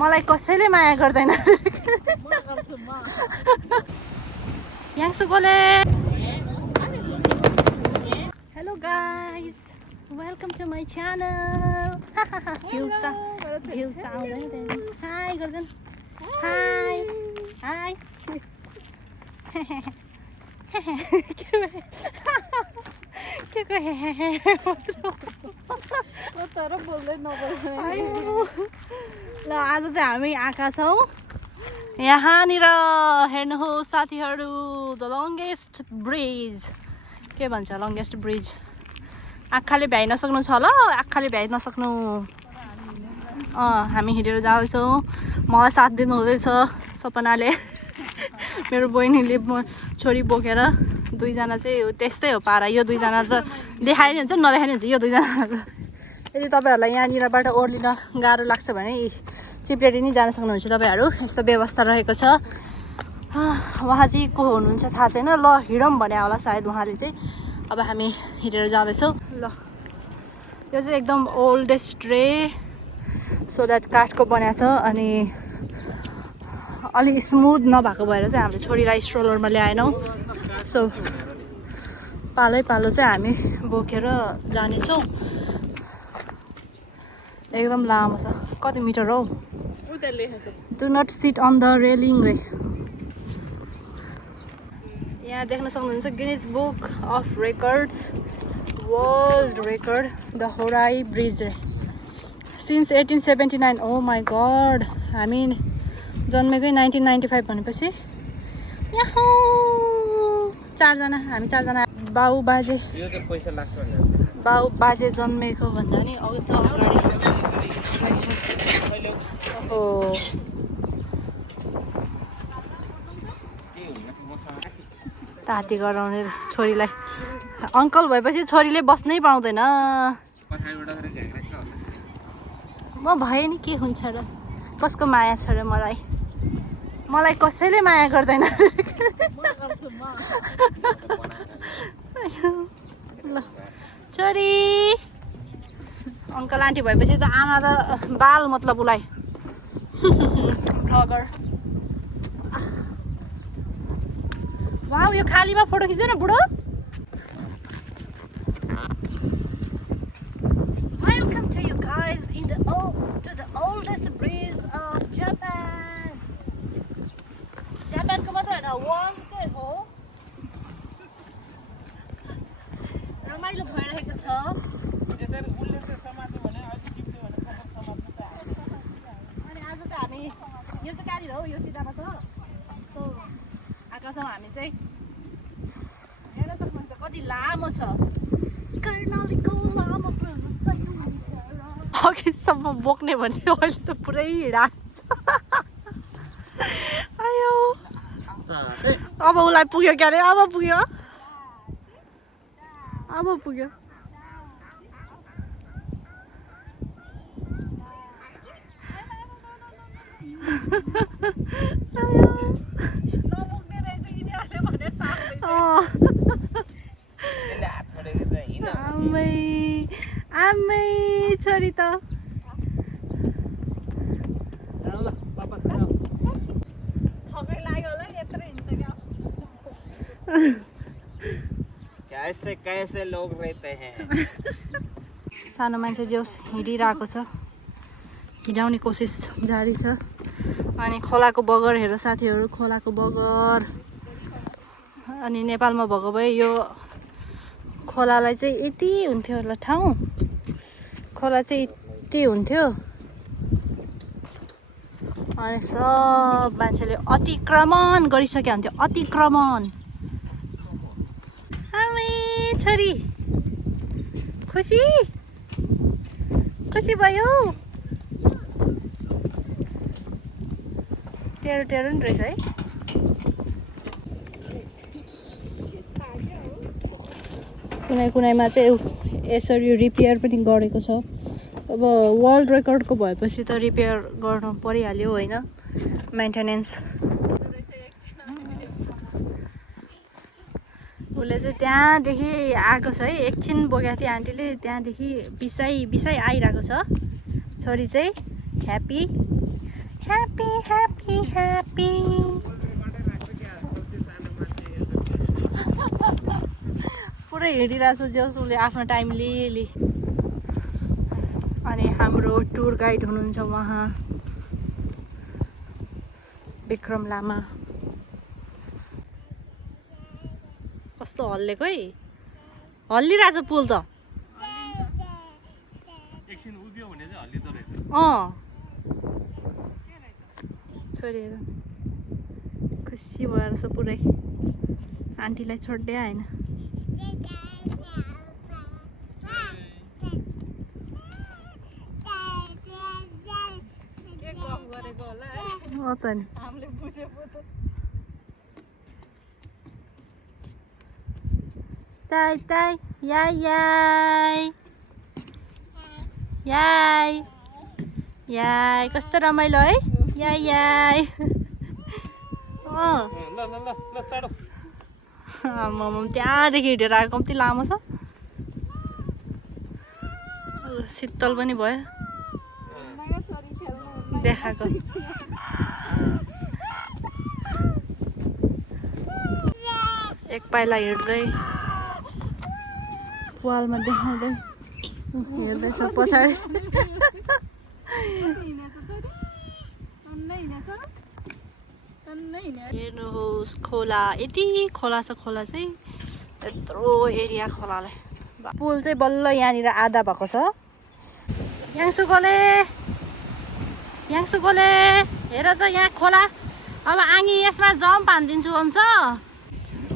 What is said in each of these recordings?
मलाई कसैले माया गर्दैन याङसुकोले hello guys welcome to my channel views त आउँदैन हाई गर्दैन हाई हाई के को तर बोल्दै नबोल्दै ल आज चाहिँ हामी आएका छौँ यहाँनिर हेर्नुहोस् साथीहरू द लङ्गेस्ट ब्रिज के भन्छ लङ्गेस्ट ब्रिज आँखाले भ्याइ नसक्नु छ ल आँखाले भ्याइ नसक्नु हामी हिँडेर जाँदैछौँ मलाई साथ दिनु हुँदैछ सपनाले मेरो बहिनीले छोरी बोकेर दुईजना चाहिँ त्यस्तै हो पारा यो दुईजना त देखाइ नि हुन्छ नदेखाइ नि हुन्छ यो दुईजना त यदि तपाईँहरूलाई यहाँनिरबाट ओर्लिन गाह्रो लाग्छ भने चिप्लेटी नै जान सक्नुहुन्छ तपाईँहरू यस्तो व्यवस्था रहेको छ उहाँ चाहिँ को हुनुहुन्छ थाहा छैन ल हिँडौँ भने होला सायद उहाँले चाहिँ अब हामी हिँडेर जाँदैछौँ ल यो चाहिँ एकदम ओल्डेस्ट रे सो द्याट काठको बनाएको छ अनि अलिक स्मुथ नभएको भएर चाहिँ हामीले छोरीलाई स्ट्रोलरमा ल्याएनौँ सो पालै पालो चाहिँ हामी बोकेर जानेछौँ एकदम लामो छ कति मिटर हौ do not sit on the railing रे यहाँ देख्न सक्नुहुन्छ Guinness book of records world record the Howrah bridge रे सिन्स 1879 ओ माई गड हामी जन्मेकै 1995 भनेपछि याहो चारजना हामी चारजना बाउ बाजे बाउ बाजे जन्मेको भन्दा नि अगाडि ओहो ताती गराउने छोरीलाई अङ्कल भएपछि छोरीले बस्नै पाउँदैन म भए नि के हुन्छ र कसको माया छ र मलाई कसैले माया गर्दैन ल छोरी अङ्कल आन्टी भएपछि त आमा त बाल मतलब उसलाई भ्लगर वाउ यो खालीमा फोटो खिच्दैन बुढो welcome to you guys in the to the oldest bridge of Japan जापानको मात्र होइन वर्ल्डकै हो रमाइलो भइरहेको छ अनि आज त हामी यो चाहिँ कहाँनिर हो यो सिधामा छ आएका छौँ हामी चाहिँ हेर्न सक्नुहुन्छ कति लामो छ कर्णालीको लामो अघिसम्म बोक्ने भने अहिले त पुरै हिँडान्छ आयो अब उसलाई पुग्यो क्या अरे अब पुग्यो आमै छोरी त कैसे लोग रहते हैं सानो मान्छे जोस हिँडिरहेको छ हिँडाउने कोसिस जारी छ अनि खोलाको बगर हेर साथीहरू खोलाको बगर अनि नेपालमा भएको भए यो खोलालाई चाहिँ यति हुन्थ्यो होला ठाउँ खोला चाहिँ यति हुन्थ्यो अनि सब मान्छेले अतिक्रमण गरिसक्यो हुन्थ्यो अतिक्रमण आमै छोरी खुसी भयो टेढो टेढो नि रहेछ है कुनैमा चाहिँ यसरी रिपेयर पनि गरेको छ अब वर्ल्ड रेकर्डको भएपछि त रिपेयर गर्नु परिहाल्यो होइन मेन्टेनेन्स उसले चाहिँ त्यहाँदेखि आएको छ है एकछिन बोकेको थियो आन्टीले त्यहाँदेखि बिसाइ आइरहेको छ छोरी चाहिँ ह्याप्पी ह्याप्पी ह्याप्पी ह्याप्पी पुरै हिँडिरहेको छु जस उसले आफ्नो टाइम लिएली अनि हाम्रो टुर गाइड हुनुहुन्छ उहाँ विक्रम लामा कस्तो हल्लेको है हल्लिरहेछ पुल त एकछिन उभियो भने चाहिँ हल्लिँदो रहेछ छोडेर खुसी भएर छ पुरै आन्टीलाई छोड्दै आएन हो त नि हामीले बुझेको त ताई ताई याई याई याई याई कस्तो रमाइलो है याई याई ल ल ल ल चाँडो मम त्यहाँदेखि हिँडेर आएको कम्ती लामो छ शीतल पनि भयो नयाँ छोरी खेल्नु देखाएको एक पाइला हिँड्दै पालमा देखाउँदै हेर्दैछ पछाडि हेर्नुहोस् खोला यति खोला छ खोला चाहिँ यत्रो एरिया खोलालाई पुल चाहिँ बल्ल यहाँनिर आधा भएको छ याङसुकोले हेर त यहाँ खोला अब आङी यसमा जम्प हानिदिन्छु हुन्छ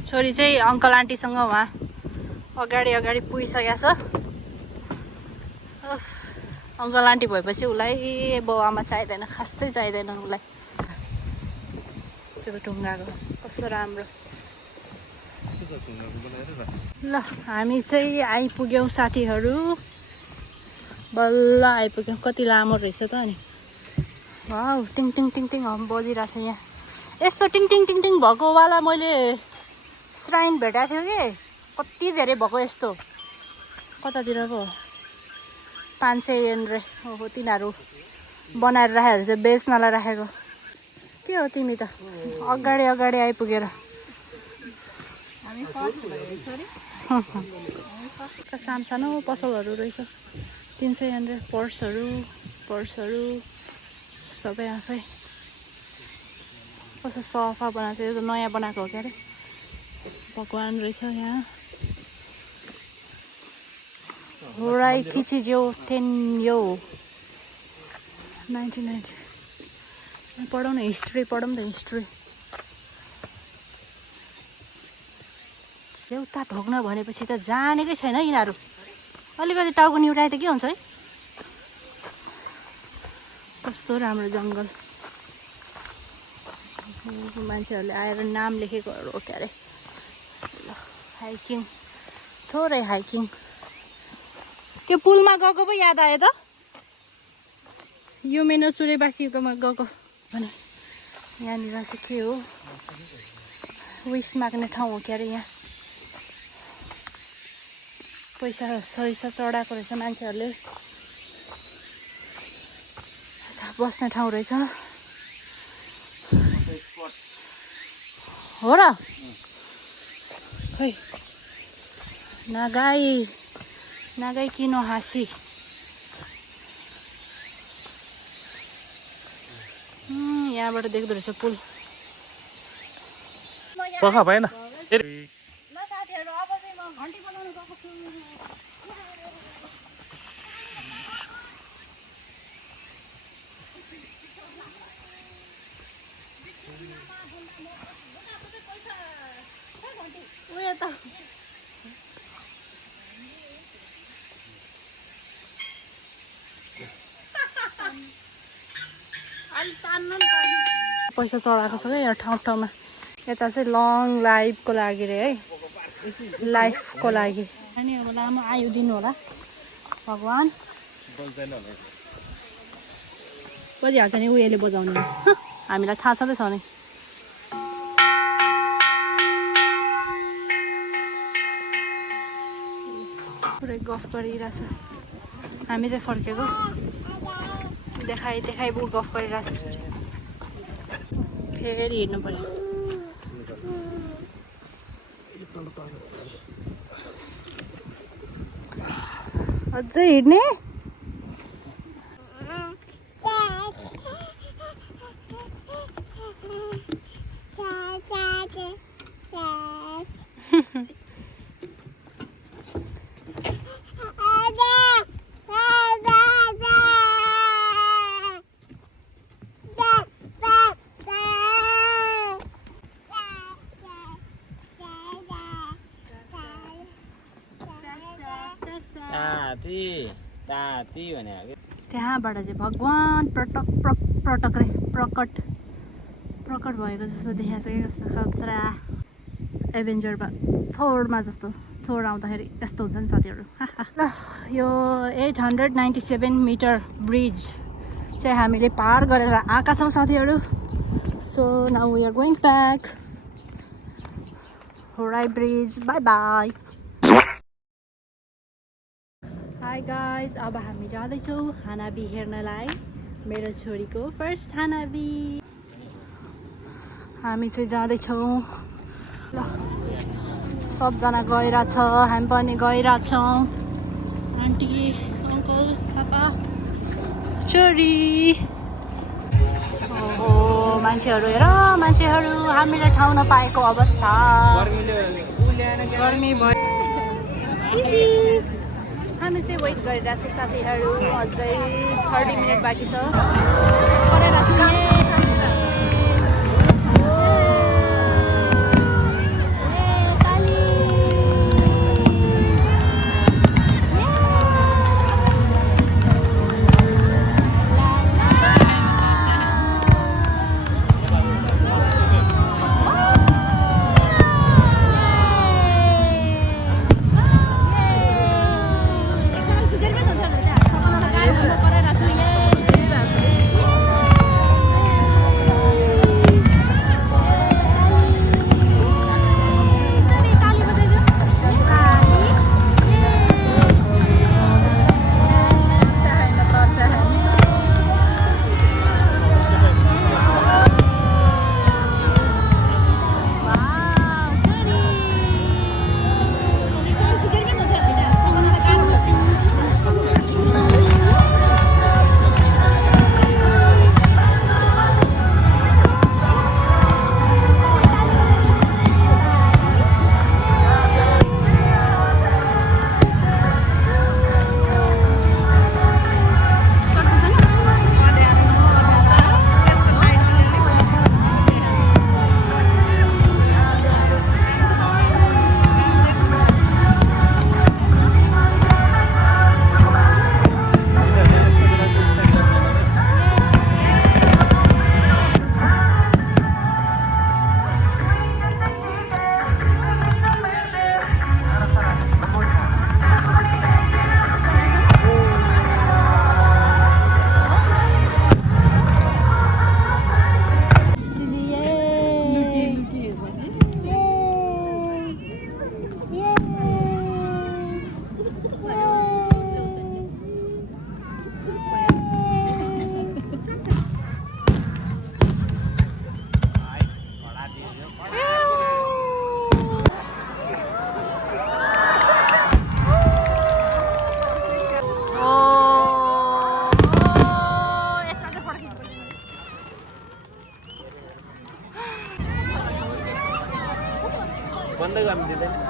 छोरी चाहिँ अङ्कल आन्टीसँग उहाँ अगाडि पुगिसकेको छ अङ्कल आन्टी भएपछि उसलाई बाउ आमा चाहिँदैन खासै चाहिँदैन उसलाई त्यो ढुङ्गाको कस्तो राम्रो ल हामी चाहिँ आइपुग्यौँ साथीहरू बल्ल आइपुग्यौँ कति लामो रहेछ त अनि वाउ टिङ टिङ टिङ टिङ बजिरहेको छ यहाँ यस्तो टिङ टिङ टिङ टिङ भएकोवाला मैले श्राइन भेटाएको थियो कि कति धेरै भएको यस्तो कतातिर पो 500 येन रे हो तिनीहरू बनाएर राखेको चाहिँ बेच्नलाई राखेको के हो तिमी त अगाडि आइपुगेर सानो पसलहरू रहेछ 300 येन रे पर्सहरू सबै आफै कस्तो सफा बनाएको छ यो त नयाँ बनाएको हो क्या अरे भगवान् रहेछ यहाँ होराई खिचिज्यो थेन्यो 1990 पढौँ न हिस्ट्री पढौँ न हिस्ट्री देउता ढोग्न भनेपछि त जानेकै छैन यिनीहरू अलिकति टाउको निउराए त के हुन्छ है कस्तो राम्रो जङ्गल मान्छेहरूले आएर नाम लेखेकोहरू हो क्या अरे हाइकिङ थोरै हाइकिङ त्यो पुलमा गएको पो याद आयो त यो मेनो चुरेबासीकोमा गएको भने यहाँनिर चाहिँ के हो विस माग्ने ठाउँ हो क्या अरे यहाँ पैसा सैसा चढाएको रहेछ मान्छेहरूले बस्ने ठाउँ रहेछ हो र खै नागाई किनो हाँसी यहाँबाट देख्दो रहेछ पुल पखा भएन पैसा चढाएको छ क्या यहाँ ठाउँमा यता चाहिँ लङ लाइफको लागि रे है लाइफको लागि अनि अब लामो आयु दिनु होला भगवान् बजिहाल्छ नि उयोले बजाउने हामीलाई थाहा छँदैछ नि पुरै गफ गरिरहेछ हामी चाहिँ फर्केको देखाइ गफ गरिरहेछ फेरि हिँड्नु पर्यो अझै हिँड्ने ताती भने त्यहाँबाट चाहिँ भगवान् प्रकट भएको जस्तो देखाएको छ कि कस्तो खतरा एभेन्जरमा थोरमा जस्तो थोर आउँदाखेरि यस्तो हुन्छ नि साथीहरू ल यो 897 मिटर ब्रिज चाहिँ हामीले पार गरेर आएका छौँ साथीहरू so now we are going back Howrah bridge bye bye hi guys अब हामी जाँदैछौँ हानाबी हेर्नलाई मेरो छोरीको फर्स्ट हानाबी हामी चाहिँ जाँदैछौँ ल सबजना गइरहेछ हामी पनि गइरहेछौँ आन्टी अङ्कल पापा छोरी ओहो मान्छेहरू हेर मान्छेहरू हामीले ठाउँ नपाएको अवस्था गर्मी भयो हामी चाहिँ वेट गरिरहेको छौँ साथीहरू अझै 30 मिनट बाँकी छ बंद काम दिँदैन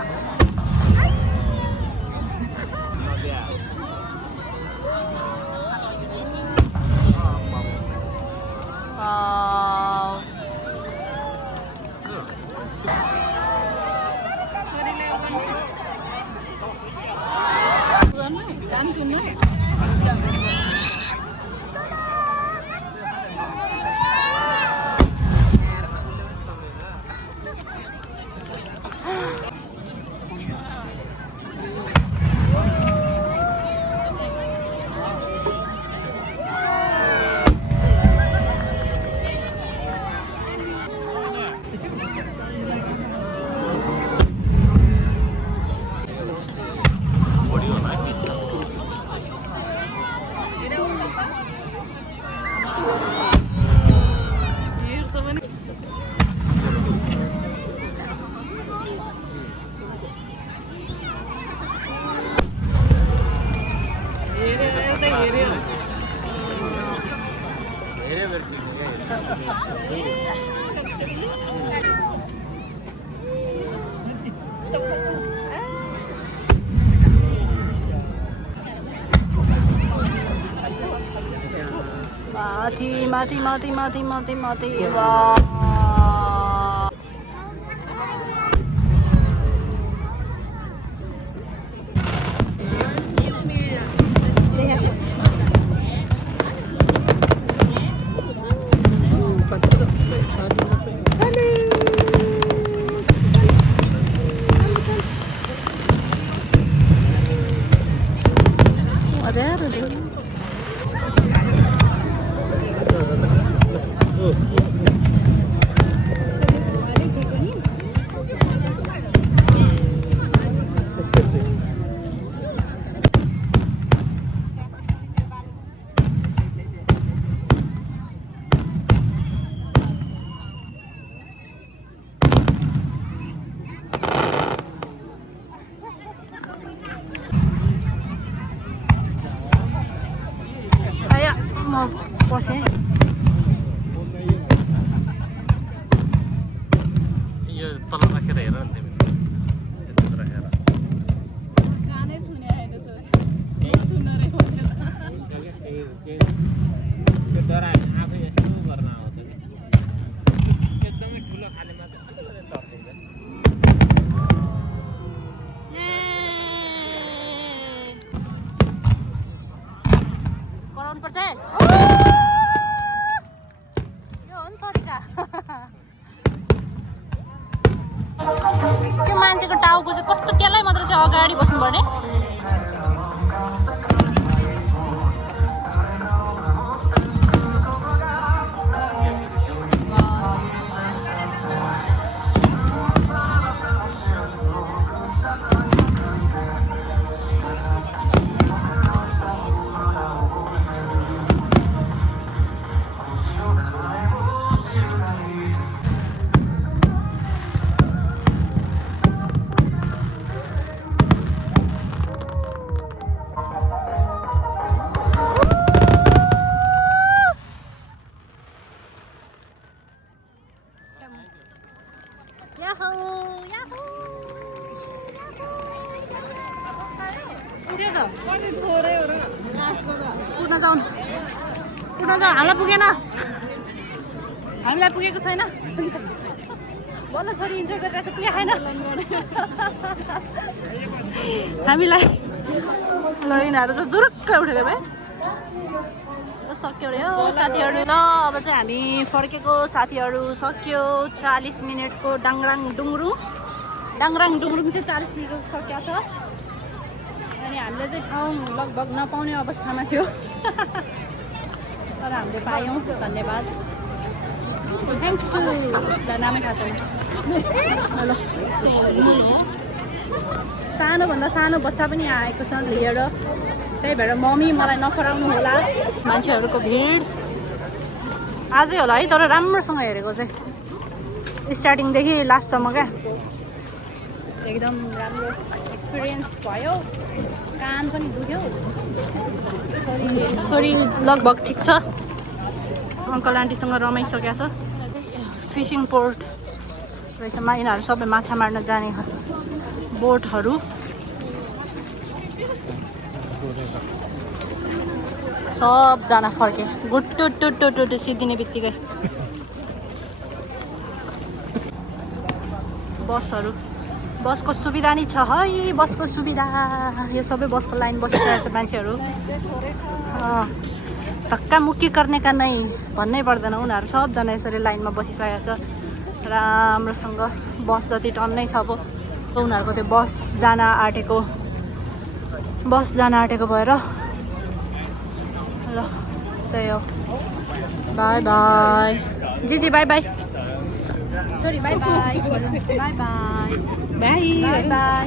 माथि माथि माथि माथि माथि वाह पसेँ यो तल राखेर हेर नि तिमी राखेर कानै थुने होइन छोरी थुन रे भनेर त्यो डरा आफै यस्तो गर्न आउँछ कि एकदमै ठुलो खालेमा चाहिँ अलिकति तर्सिन्छ कराउनु पर्छ है यो हो नि तरिका त्यो मान्छेको टाउको चाहिँ कस्तो त्यसलाई मात्र चाहिँ अगाडि बस्नुपर्ने कति थोरै हो र कुद्न जाउँ हामीलाई पुगेन हामीलाई पुगेको छैन बल्ल छोरी इन्जोय गरेर चाहिँ पुगे छैन हामीलाई ल यिनीहरू त जुरुक्क उठेको भाइ सक्यो अरे हो साथीहरू ल अब चाहिँ हामी फर्केको साथीहरू सक्यो 40 मिनटको डाङराङ डुङरुङ चाहिँ 40 मिनटको सकिया छ अनि हामीले चाहिँ ठाउँ लगभग नपाउने अवस्थामा थियो तर हामीले पायौँ धन्यवाद थ्याङ्क्स टु नामै थाहा छैन ल सानोभन्दा सानो बच्चा पनि आएको छ लिएर त्यही भएर मम्मी मलाई नखराउनु होला मान्छेहरूको भिड आजै होला है तर राम्रोसँग हेरेको चाहिँ स्टार्टिङदेखि लास्टसम्म क्या एकदम राम्रो एक्सपिरियन्स भयो कान पनि दुख्यो छोरी लगभग ठिक छ अङ्कल आन्टीसँग रमाइसकेको छ फिसिङ पोर्ट रहेछ यिनीहरू सबै माछा मार्न जाने बोटहरू सबजना फर्के गुट्टु टुट्टु टुट्टु सिद्धिने बित्तिकै बसको सुविधा नि छ है बसको सुविधा यो सबै बसको लाइन बसिरहेको छ मान्छेहरू धक्का मुक्की गर्ने का नै भन्नै पर्दैन उनीहरू सबजना यसरी लाइनमा बसिसकेको छ राम्रोसँग बस जति टन्नै छ अब उनीहरूको त्यो बस जान आँटेको भएर ल त्यही हो बाई बाई जी bye bye sorry bye bye bye bye bye by